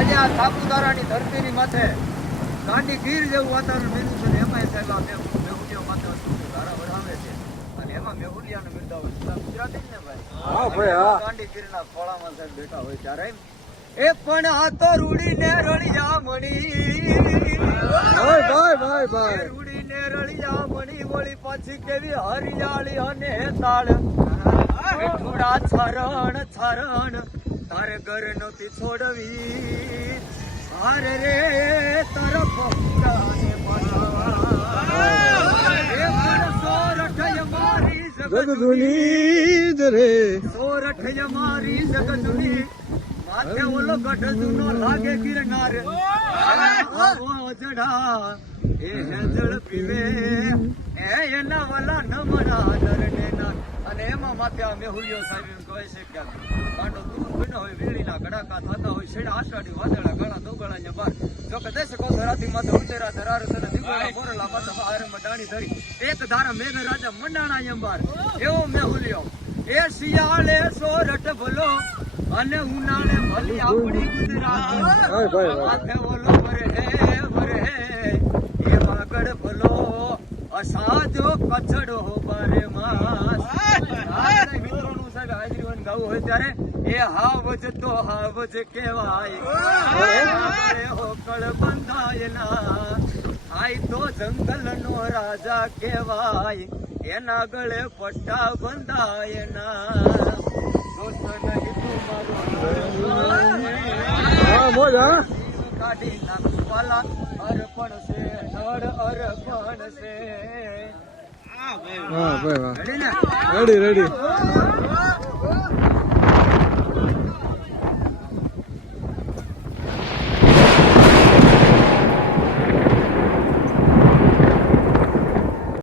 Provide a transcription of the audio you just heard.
આજે આ સાપુતારાની ધરતીની માથે ગાંડી ગીર જેવું વાતાવરણ બન્યું છે ને એમાં સાહેબ આ મેહુલિયા માથે ધારા વરાવે છે અને એમાં મેહુલિયાને બિરદાવે છે ગુજરાતી જ ને ભાઈ. હા ભાઈ હા. ગાંડી ગીરના ખોળામાં સાહેબ બેઠા હોય ત્યારે એ પણ આ તો રૂડીને રળિયા મણી રૂડીને રળિયા મણી વળી પાછી કેવી હરિયાળી અને તાળ થોડા છરણ તારે ઘર નોતી છોડવી હારે રે તરફ સોરઠ મારી જગદુની માથે ઓલો ગઢ જૂનો લાગે ગિરનાર ચઢા એ હેજળ પીવે એના વાલા નમરા દરને ના અને એમાં માથે આ મેહુલિયો સાહેબ એમ કહે છે કે કાંડો દૂર બન્યો હોય વીજળીના ગડાકા થતા હોય છેડા આષાઢી વાદળા ગળા દોગળા ને બાર જો કે દેશ કો ધરાતી માથે ઉતેરા ધરાર તને દીગોળા ફોરલા માથે બહાર મડાણી ધરી એક ધારા મેઘ રાજા મંડાણા અંબાર એવો મેહુલિયો એ શિયાળે સોરઠ ભલો અને ઉનાળે ભલી આપણી ગુજરાત માથે ઓલો વરહે એ વાગડ ભલો અસાજો કચડો બારે માસ મિત્રોનું સાહેબ હાજરીવન ગાવું હોય ત્યારે એ હાવજ તો હાવજ કહેવાય હોકળ બંધાયેલા આય તો જંગલ નો રાજા કહેવાય એના ગળે પટ્ટા બંધાયેલા દોસ્ત નહીં તું મારો કાઢી નાખું વાલા અર્પણ છે નળ અર્પણ છે. રેડી.